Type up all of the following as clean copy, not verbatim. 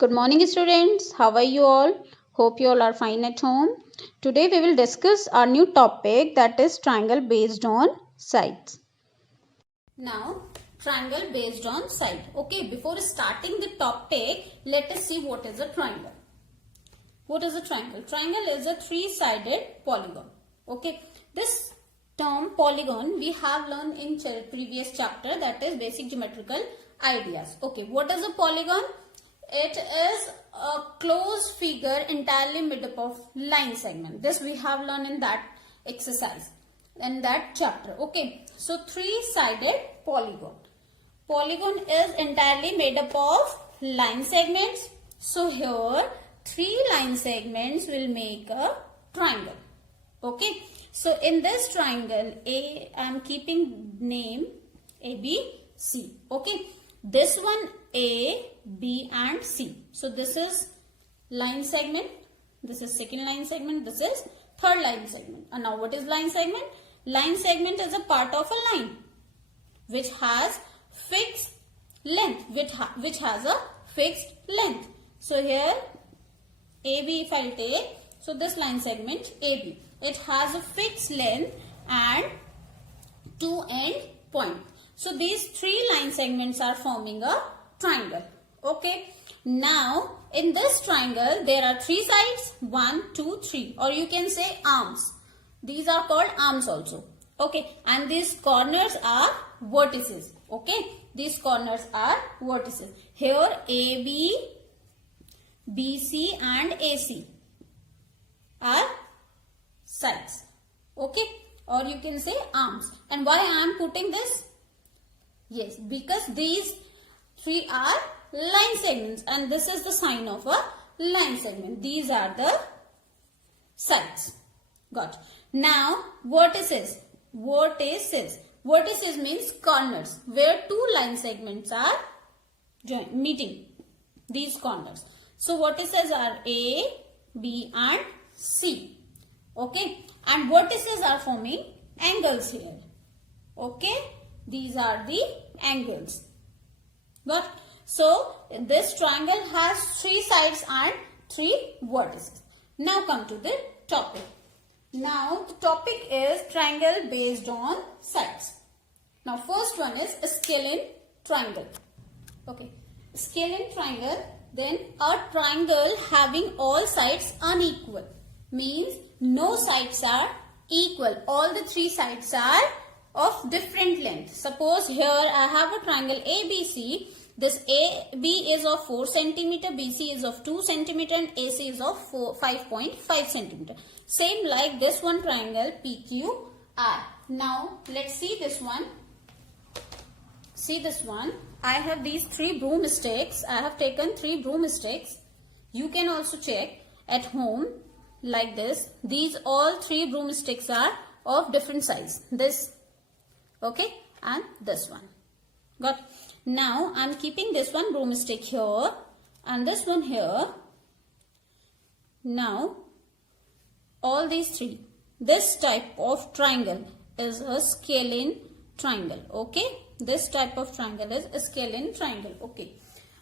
Good morning students. How are you all? Hope you all are fine at home. Today we will discuss our new topic, that is triangle based on sides. Now triangle based on side. Okay, before starting the topic, let us see what is a triangle. What is a triangle? Triangle is a three-sided polygon. Okay, this term polygon we have learned in previous chapter, that is basic geometrical ideas. Okay, what is a polygon? It is a closed figure entirely made up of line segment. This we have learned in that exercise, in that chapter. Okay, so three-sided polygon. Polygon is entirely made up of line segments. So here three line segments will make a triangle. Okay, so in this triangle I am keeping name ABC. Okay, this one A, B and C. So this is line segment, this is second line segment, this is third line segment. And now what is line segment? Line segment is a part of a line which has fixed length, which has a fixed length. So here AB if I will take, so this line segment AB, it has a fixed length and two end points. So these three line segments are forming a triangle. Okay. Now in this triangle there are three sides, 1, 2, 3, or you can say arms. These are called arms also. Okay, and these corners are vertices. Okay, these corners are vertices. Here AB, BC and AC are sides. Okay, or you can say arms. And why I am putting this? Yes, because these three are line segments and this is the sign of a line segment. These are the sides. Got. Now vertices. Vertices means corners where two line segments are meeting. These corners. So vertices are A, B and C. Okay. And vertices are forming angles here. Okay. These are the angles. Got. So this triangle has three sides and three vertices. Now come to the topic. Now the topic is triangle based on sides. Now first one is a scalene triangle. Okay. Scalene triangle, then a triangle having all sides unequal. Means no sides are equal. All the three sides are of different length. Suppose here I have a triangle ABC. This AB is of 4 cm, BC is of 2 cm and AC is of 5.5 cm. Same like this one triangle PQR. Now let's see this one. See this one. I have these three broomsticks. I have taken three broomsticks. You can also check at home like this. These all three broomsticks are of different size. This, okay, and this one. Got. Now I am keeping this one broomstick here and this one here. Now all these three. This type of triangle is a scalene triangle. Okay. This type of triangle is a scalene triangle. Okay.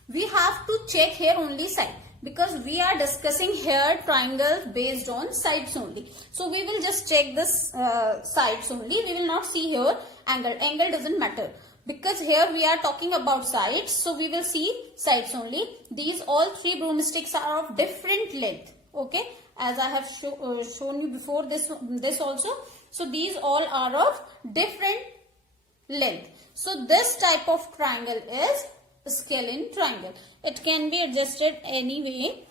We have to check here only side because we are discussing here triangles based on sides only. So we will just check this sides only. We will not see here angle. Angle doesn't matter. Because here we are talking about sides, so we will see sides only. These all three broomsticks are of different length. Okay, as I have shown you before this also. So these all are of different length. So this type of triangle is a scalene triangle. It can be adjusted any way,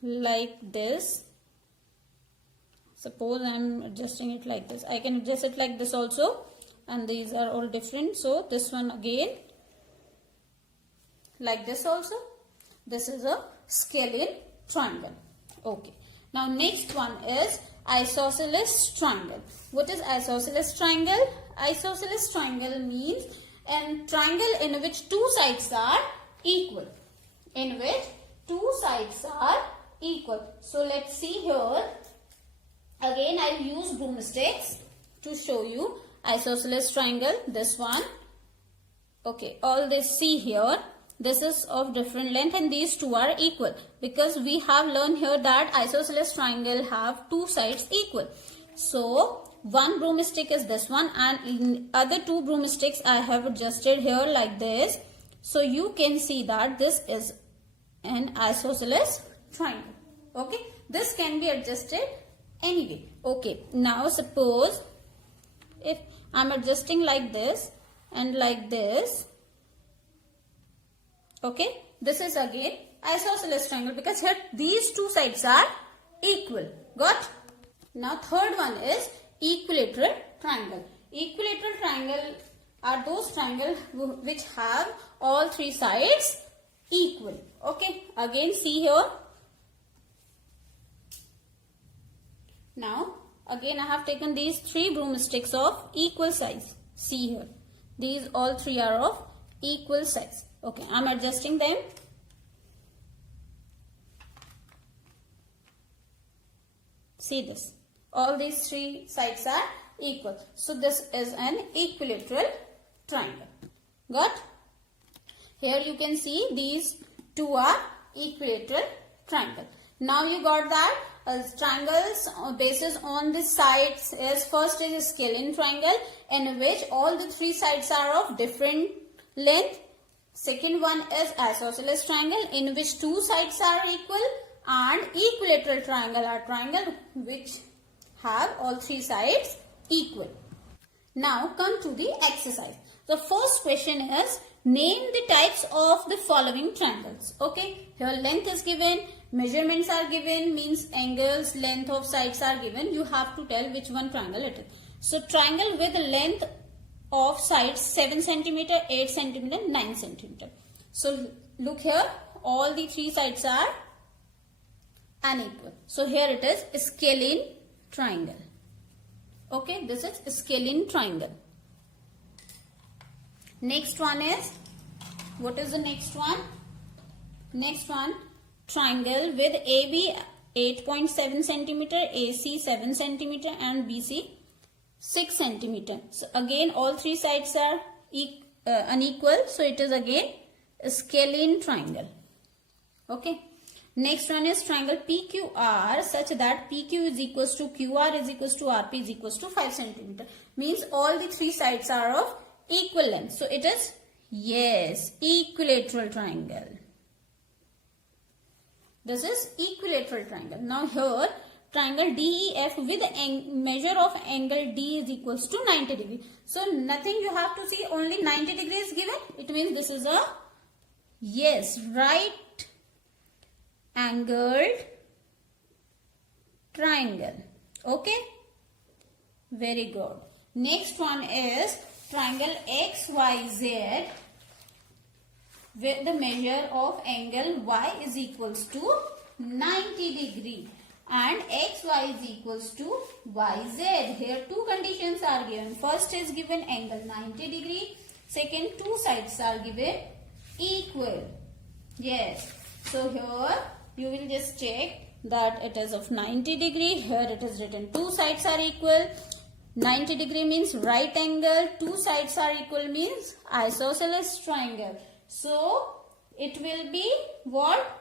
like this. Suppose I am adjusting it like this. I can adjust it like this also. And these are all different. So this one again like this also. This is a scalene triangle. Okay. Now next one is isosceles triangle. What is isosceles triangle? Isosceles triangle means a triangle in which two sides are equal. In which two sides are equal. So let's see here. Again I will use broomsticks to show you isosceles triangle. This one. Okay, all this, see here this is of different length and these two are equal, because we have learned here that isosceles triangle have two sides equal. So one broomstick is this one and in other two broomsticks I have adjusted here like this. So you can see that this is an isosceles triangle. Okay, this can be adjusted anyway. Okay, now suppose if I'm adjusting like this and like this, okay, this is again isosceles triangle because here these two sides are equal. Got? Now third one is equilateral triangle. Equilateral triangle are those triangles which have all three sides equal. Okay, again see here. Now again I have taken these three broomsticks of equal size. See here, these all three are of equal size. Okay, I am adjusting them. See this, all these three sides are equal. So this is an equilateral triangle. Got? Here you can see these two are equilateral triangle. Now you got that triangles basis on the sides is first is a scalene triangle in which all the three sides are of different length. Second one is isosceles triangle in which two sides are equal, and equilateral triangle are triangle which have all three sides equal. Now come to the exercise. The first question is name the types of the following triangles. Okay, here length is given, measurements are given, means angles, length of sides are given. You have to tell which one triangle it is. So triangle with length of sides 7 cm, 8 cm, 9 cm. So look here, all the three sides are unequal. So here it is scalene triangle. Okay, this is scalene triangle. Next one is, what is the next one? Next one, triangle with AB 8.7 cm, AC 7 cm and BC 6 cm. So again all three sides are unequal. So it is again a scalene triangle. Okay. Next one is triangle PQR such that PQ is equals to QR is equals to RP is equals to 5 cm. Means all the three sides are of equal length. So it is, yes, equilateral triangle. This is equilateral triangle. Now here triangle DEF with measure of angle D is equals to 90 degree. So nothing you have to see, only 90 degrees given. It means this is a, yes, right angled triangle. Okay, very good. Next one is triangle XYZ with the measure of angle Y is equals to 90 degree and XY is equals to YZ. Here two conditions are given. First is given angle 90 degree. Second, two sides are given equal. Yes. So here you will just check that it is of 90 degree. Here it is written two sides are equal. 90 degree means right angle. Two sides are equal means isosceles triangle. So it will be what?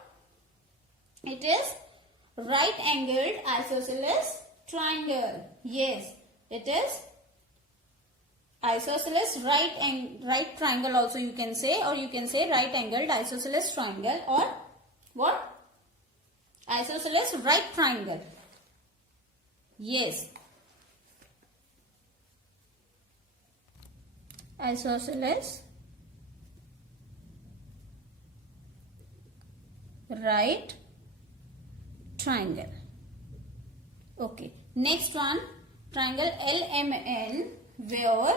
It is right angled isosceles triangle. Yes, it is isosceles right triangle also you can say, or you can say right angled isosceles triangle, or what? Isosceles right triangle. Yes. Isosceles right triangle. Okay. Next one, triangle LMN, where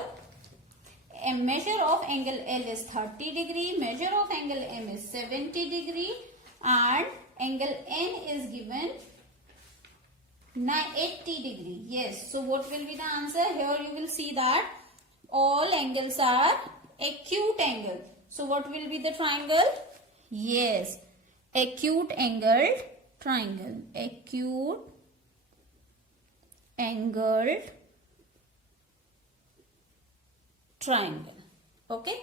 a measure of angle L is 30 degree, measure of angle M is 70 degree, and angle N is given 80 degree. Yes. So what will be the answer? Here you will see that all angles are acute angle. So what will be the triangle? Yes, acute angled triangle. Acute angled triangle. Okay.